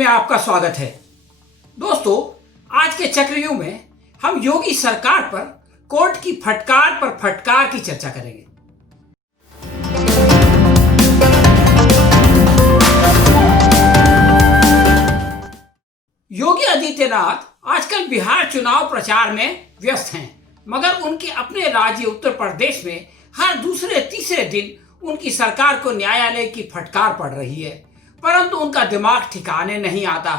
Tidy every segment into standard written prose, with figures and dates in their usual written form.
में आपका स्वागत है। दोस्तों, आज के चक्रव्यूह में हम योगी सरकार पर कोर्ट की फटकार पर फटकार की चर्चा करेंगे। योगी आदित्यनाथ आजकल बिहार चुनाव प्रचार में व्यस्त हैं, मगर उनके अपने राज्य उत्तर प्रदेश में हर दूसरे तीसरे दिन उनकी सरकार को न्यायालय की फटकार पड़ रही है, परंतु उनका दिमाग ठिकाने नहीं आता।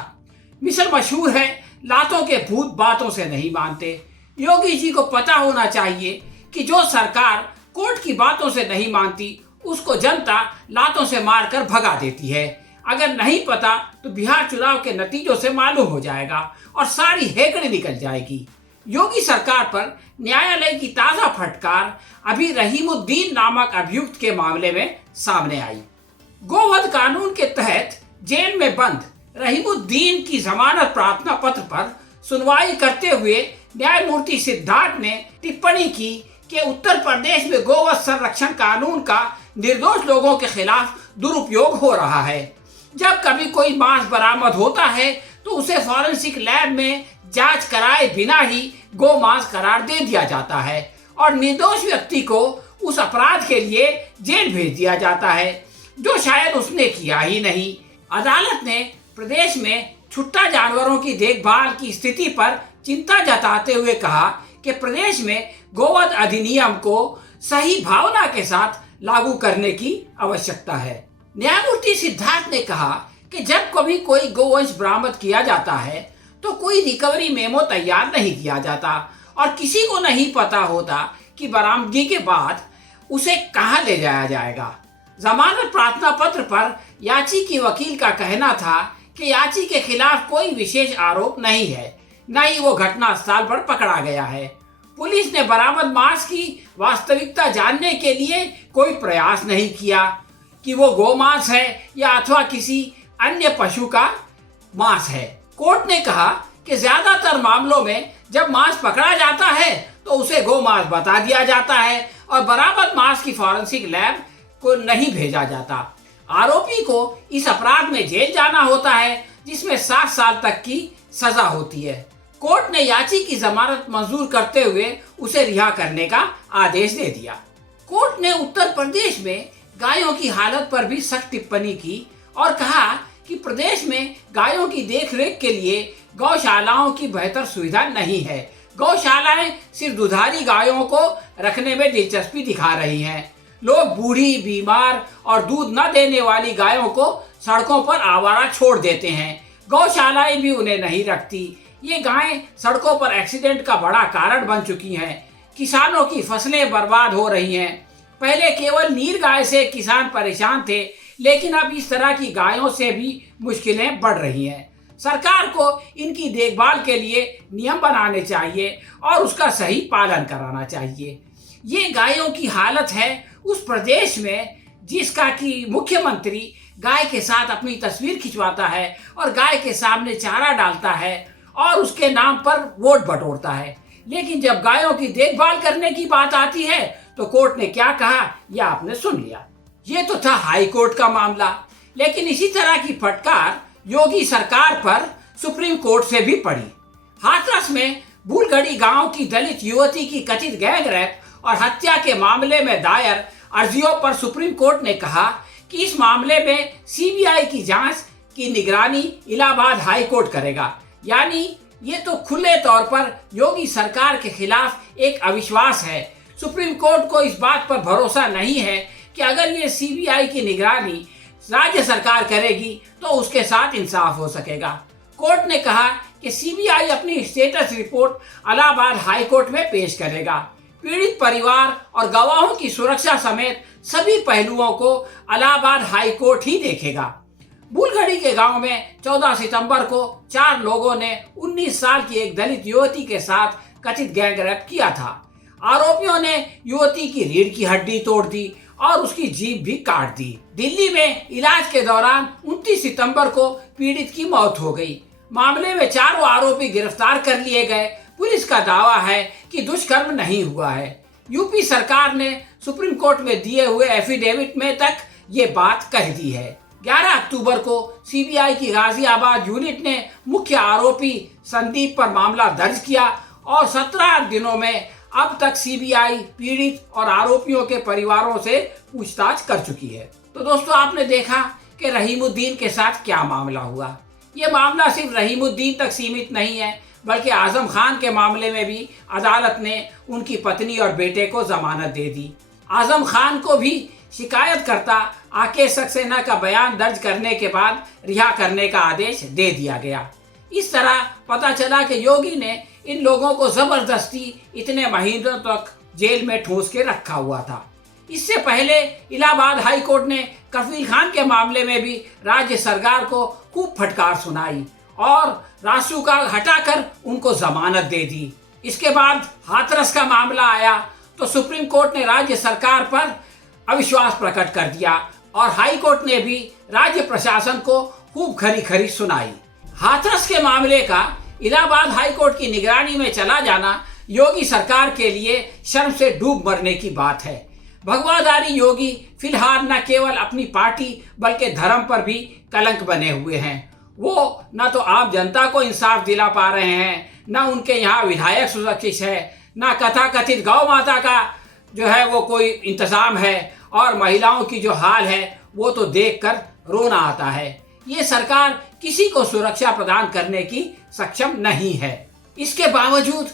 मिसल मशहूर है, लातों के भूत बातों से नहीं मानते। योगी जी को पता होना चाहिए कि जो सरकार कोर्ट की बातों से नहीं मानती उसको जनता लातों से मारकर भगा देती है। अगर नहीं पता तो बिहार चुनाव के नतीजों से मालूम हो जाएगा और सारी हेकड़ी निकल जाएगी। योगी सरकार पर न्यायालय की ताजा फटकार अभी रहीमुद्दीन नामक अभियुक्त के मामले में सामने आई। गोवध कानून के तहत जेल में बंद रहीमुद्दीन की जमानत प्रार्थना पत्र पर सुनवाई करते हुए न्यायमूर्ति सिद्धार्थ ने टिप्पणी की कि उत्तर प्रदेश में गोवध संरक्षण कानून का निर्दोष लोगों के खिलाफ दुरुपयोग हो रहा है। जब कभी कोई मांस बरामद होता है तो उसे फॉरेंसिक लैब में जांच कराए बिना ही गो मांस करार दे दिया जाता है और निर्दोष व्यक्ति को उस अपराध के लिए जेल भेज दिया जाता है जो शायद उसने किया ही नहीं। अदालत ने प्रदेश में छुट्टा जानवरों की देखभाल की स्थिति पर चिंता जताते हुए कहा कि प्रदेश में गोवध अधिनियम को सही भावना के साथ लागू करने की आवश्यकता है। न्यायमूर्ति सिद्धार्थ ने कहा कि जब कभी कोई गोवंश बरामद किया जाता है तो कोई रिकवरी मेमो तैयार नहीं किया जाता और किसी को नहीं पता होता कि बरामदगी के बाद उसे कहां ले जाया जाएगा। जमानत प्रार्थना पत्र पर याची की वकील का कहना था कि याची के खिलाफ कोई विशेष आरोप नहीं है, न ही वो घटना स्थल पर पकड़ा गया है। पुलिस ने बरामद मांस की वास्तविकता जानने के लिए कोई प्रयास नहीं किया कि वो गोमांस है या अथवा किसी अन्य पशु का मांस है। कोर्ट ने कहा कि ज्यादातर मामलों में जब मांस पकड़ा जाता है तो उसे गोमांस बता दिया जाता है और बरामद मांस की फॉरेंसिक लैब को नहीं भेजा जाता। आरोपी को इस अपराध में जेल जाना होता है जिसमें 7 साल तक की सजा होती है। कोर्ट ने याची की जमानत मंजूर करते हुए उसे रिहा करने का आदेश दे दिया। कोर्ट ने उत्तर प्रदेश में गायों की हालत पर भी सख्त टिप्पणी की और कहा कि प्रदेश में गायों की देखरेख के लिए गौशालाओं की बेहतर सुविधा नहीं है। गौशालाएं सिर्फ दुधारी गायों को रखने में दिलचस्पी दिखा रही हैं। लोग बूढ़ी, बीमार और दूध न देने वाली गायों को सड़कों पर आवारा छोड़ देते हैं। गौशालाएं भी उन्हें नहीं रखती। ये गायें सड़कों पर एक्सीडेंट का बड़ा कारण बन चुकी हैं। किसानों की फसलें बर्बाद हो रही हैं। पहले केवल नीर गाय से किसान परेशान थे, लेकिन अब इस तरह की गायों से भी मुश्किलें बढ़ रही हैं। सरकार को इनकी देखभाल के लिए नियम बनाने चाहिए और उसका सही पालन कराना चाहिए। ये गायों की हालत है उस प्रदेश में जिसका कि मुख्यमंत्री गाय के साथ अपनी तस्वीर खिंचवाता है और गाय के सामने चारा डालता है और उसके नाम पर वोट बटोरता है। लेकिन जब गायों की देखभाल करने की बात आती है तो कोर्ट ने क्या कहा यह आपने सुन लिया। ये तो था हाई कोर्ट का मामला, लेकिन इसी तरह की फटकार योगी सरकार पर सुप्रीम कोर्ट से भी पड़ी। हाथरस में भूलगढ़ी गांव की दलित युवती की कथित गैंग रेप और हत्या के मामले में दायर अर्जियों पर सुप्रीम कोर्ट ने कहा कि इस मामले में सीबीआई की जांच की निगरानी इलाहाबाद हाई कोर्ट करेगा। यानी ये तो खुले तौर पर योगी सरकार के खिलाफ एक अविश्वास है। सुप्रीम कोर्ट को इस बात पर भरोसा नहीं है कि अगर ये सीबीआई की निगरानी राज्य सरकार करेगी तो उसके साथ इंसाफ हो सकेगा। कोर्ट ने कहा कि सीबीआई अपनी status report Allahabad high court में पेश करेगा। पीड़ित परिवार और गवाहों की सुरक्षा समेत सभी पहलुओं को इलाहाबाद हाई कोर्ट ही देखेगा। भूलगढ़ी के गांव में 14 सितंबर को 4 लोगों ने 19 साल की एक दलित युवती के साथ कथित गैंग रेप किया था। आरोपियों ने युवती की रीढ़ की हड्डी तोड़ दी और उसकी जीभ भी काट दी। दिल्ली में इलाज के दौरान 29 सितंबर को पीड़ित की मौत हो गई। मामले में 4 आरोपी गिरफ्तार कर लिए गए। पुलिस का दावा है कि दुष्कर्म नहीं हुआ है। यूपी सरकार ने सुप्रीम कोर्ट में दिए हुए एफिडेविट में तक ये बात कह दी है। 11 अक्टूबर को सीबीआई की गाजियाबाद यूनिट ने मुख्य आरोपी संदीप पर मामला दर्ज किया और 17 दिनों में अब तक सीबीआई पीड़ित और आरोपियों के परिवारों से पूछताछ कर चुकी है। तो दोस्तों, आपने देखा कि रहीमुद्दीन के साथ क्या मामला हुआ। ये मामला सिर्फ रहीमुद्दीन तक सीमित नहीं है, बल्कि आजम खान के मामले में भी अदालत ने उनकी पत्नी और बेटे को जमानत दे दी। आजम खान को भी शिकायतकर्ता आके सक्सेना का बयान दर्ज करने के बाद रिहा करने का आदेश दे दिया गया। इस तरह पता चला कि योगी ने इन लोगों को जबरदस्ती इतने महीनों तक जेल में ठूंस के रखा हुआ था। इससे पहले इलाहाबाद हाई कोर्ट ने कफील खान के मामले में भी राज्य सरकार को खूब फटकार सुनाई और रासू का हटाकर उनको जमानत दे दी। इसके बाद हाथरस का मामला आया तो सुप्रीम कोर्ट ने राज्य सरकार पर अविश्वास प्रकट कर दिया और हाई कोर्ट ने भी राज्य प्रशासन को खूब खरी खरी सुनाई। हाथरस के मामले का इलाहाबाद हाई कोर्ट की निगरानी में चला जाना योगी सरकार के लिए शर्म से डूब मरने की बात है। भगवाधारी योगी फिलहाल न केवल अपनी पार्टी बल्कि धर्म पर भी कलंक बने हुए हैं। वो न तो आम जनता को इंसाफ दिला पा रहे हैं, न उनके यहाँ विधायक सुरक्षित है, न कथाकथित गौ माता का जो है वो कोई इंतजाम है, और महिलाओं की जो हाल है वो तो देखकर रोना आता है। ये सरकार किसी को सुरक्षा प्रदान करने की सक्षम नहीं है। इसके बावजूद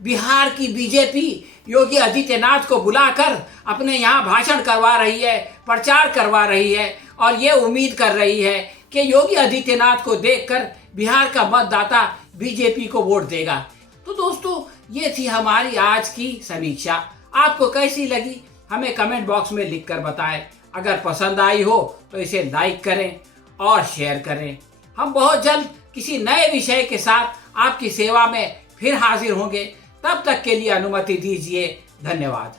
बिहार की बीजेपी योगी आदित्यनाथ को बुलाकर अपने यहाँ भाषण करवा रही है, प्रचार करवा रही है और ये उम्मीद कर रही है कि योगी आदित्यनाथ को देखकर बिहार का मतदाता बीजेपी को वोट देगा। तो दोस्तों, ये थी हमारी आज की समीक्षा। आपको कैसी लगी हमें कमेंट बॉक्स में लिखकर बताएं। अगर पसंद आई हो तो इसे लाइक करें और शेयर करें। हम बहुत जल्द किसी नए विषय के साथ आपकी सेवा में फिर हाजिर होंगे। तब तक के लिए अनुमति दीजिए। धन्यवाद।